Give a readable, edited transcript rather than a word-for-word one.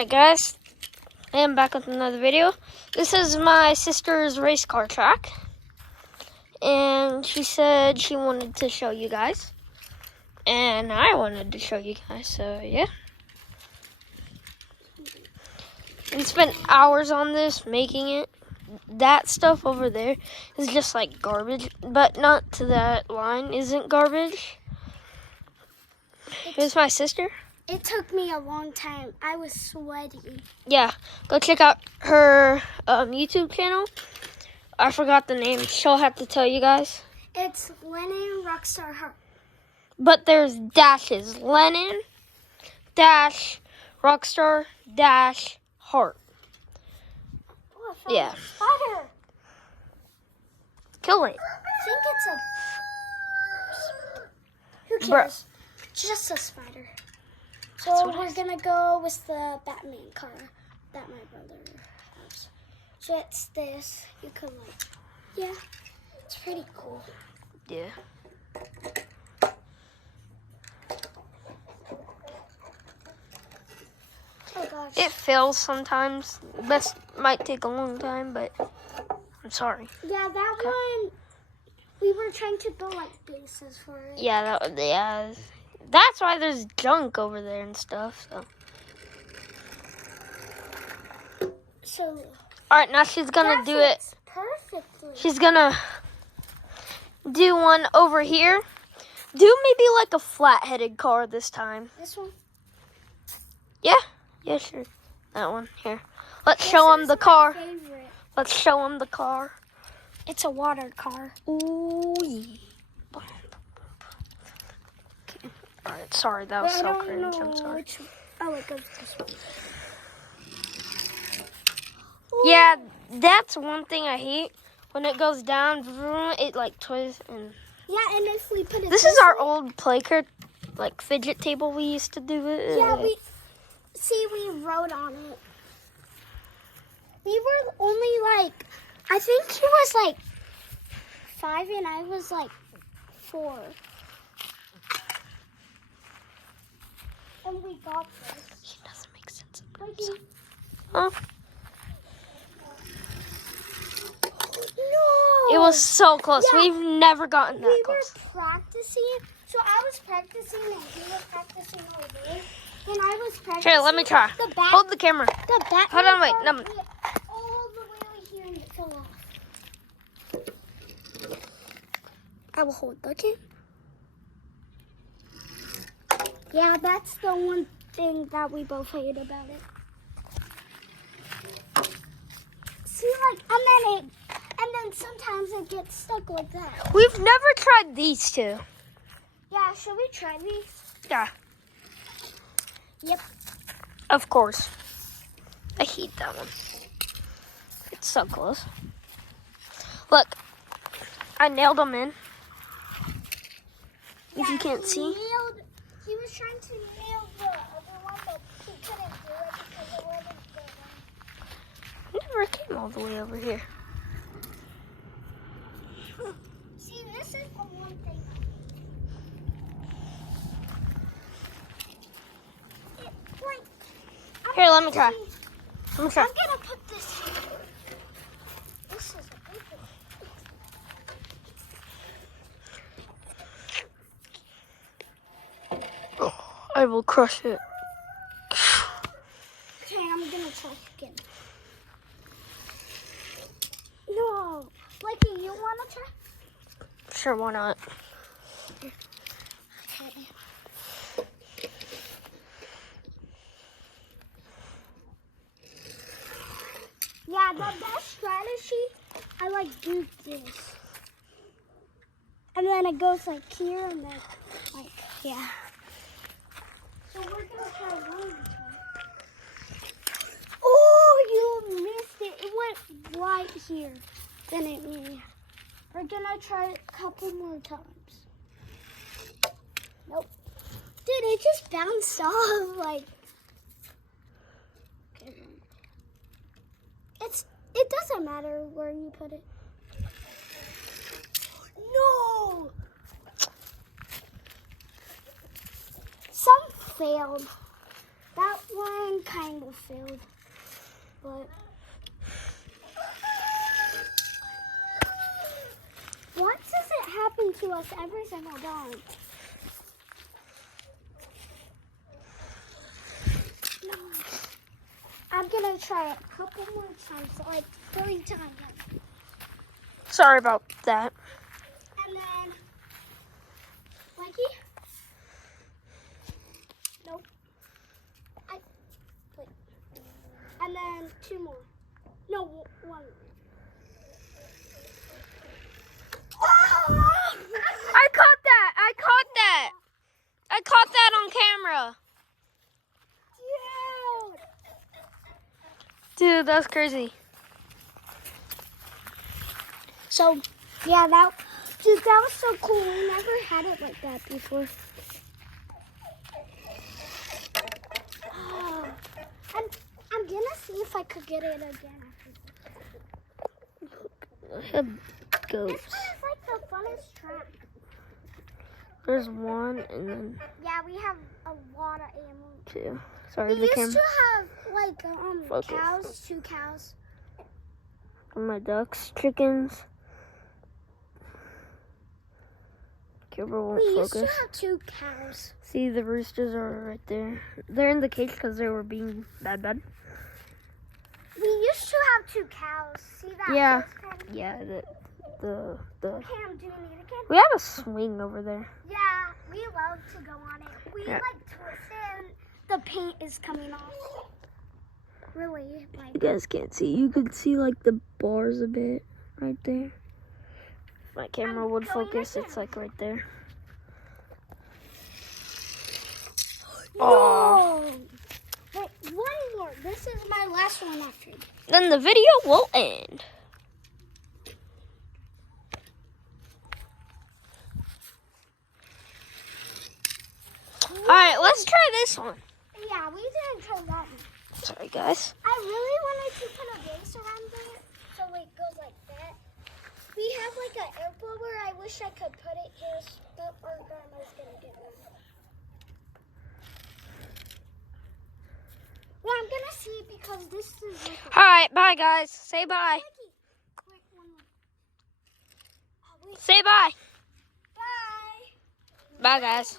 Alright guys, I am back with another video. This is my sister's race car track. And she said she wanted to show you guys. And I wanted to show you guys, so yeah. We spent hours on this, making it. That stuff over there is just like garbage, but not to that line isn't garbage. Here's my sister. It took me a long time. I was sweaty. Yeah, go check out her YouTube channel. I forgot the name. She'll have to tell you guys. It's Lennon Rockstar Heart. But there's dashes. Lennon dash Rockstar dash Heart. Oh, I found Yeah. a spider. Kill it. I think it's a... Who Bruh. cares? Just a spider. That's So what I we're gonna go with the Batman car that my brother has. So it's this. You can yeah, it's pretty cool. Yeah. Oh gosh. It fails sometimes. Best might take a long time, but I'm sorry. Yeah, that one. We were trying to build like bases for it. Yeah, that's why there's junk over there and stuff. So. All right, now she's gonna do it. Perfectly. She's gonna do one over here. Do maybe like a flat-headed car this time. This one. Yeah, sure. That one here. Let's show him the car. Favorite. Let's show him the car. It's a water car. Ooh. Yeah. Okay. All right. Sorry, that was so cringe. I'm sorry. Oh, it goes this way. Yeah, that's one thing I hate. When it goes down, it like twists and. Yeah, and if we put it. This is our old play car, like fidget table we used to do it. Yeah, we rode on it. We were only like, I think he was like 5 and I was like 4. And we got this. It doesn't make sense. Like, Huh? no! It was so close. Yeah. We've never gotten that We close. were practicing. So I was practicing and he was practicing over there. And I was practicing. Here, let me try. The bat. Hold the camera. The Batman Hold on, wait, car no. went all the way over here and it fell off. I will hold the camera. Yeah, that's the one thing that we both hate about it. See, like, and then sometimes it gets stuck like that. We've never tried these two. Yeah, should we try these? Yeah, Yep. of course. I hate that one. It's so close. Look, I nailed them in. If you can't see. He was trying to nail the other one, but he couldn't do it because it wasn't the one. I never came all the way over here. See, this is the one thing. Here, let me try. Let me try. I'm gonna put this here. This is a big one. I will crush it. Okay, I'm gonna try again. No. Lucky, you wanna try? Sure, why not? Okay. Yeah, the best strategy, I like do this. And then it goes like here and then like, yeah. So we're gonna try one more time. Oh, you missed it. It went right here. Then it me. We're gonna try it a couple more times. Nope. Dude, it just bounced off like. Okay. It doesn't matter where you put it. No! Some failed. That one kind of failed, but why does it happen to us every single time? No. I'm gonna try it a couple more times, like 3 times. Sorry about that. And then, Mikey? Nope. Wait. And then 2 more. No, 1. I caught that. I caught that on camera. Dude, that's crazy. So, yeah, that was so cool. We never had it like that before. Oh, I'm gonna see if I could get it again. I have goats. This one is like the funnest track. There's 1 and then Yeah, we have a lot of animals. 2. Sorry, We the used camera. to have like Focus. cows, 2 cows. My ducks, chickens. Camera won't We used focus. to have 2 cows. See, the roosters are right there. They're in the cage because they were being bad. We used to have 2 cows. See that? Yeah. First pen? Yeah, the. Okay, I'm doing it again. We have a swing over there. Yeah, we love to go on it. We Yeah. like twist it and the paint is coming off. Really, like. You guys can't see. You can see like the bars a bit right there. If my camera would going focus, again. it's like right there. No! Wait, 1 more. This is my last one after this. Then the video will end. Alright, let's try this one. Yeah, we didn't try that one. Sorry, guys. I really wanted to put a base around it so it goes like that. We have like an air blower. I wish I could put it here, but our grandma's gonna get one. Well, I'm gonna see because this is like a Alright, bye, guys. Say bye. Mikey, quick one more. Oh, wait. Say bye. Bye. Bye, guys.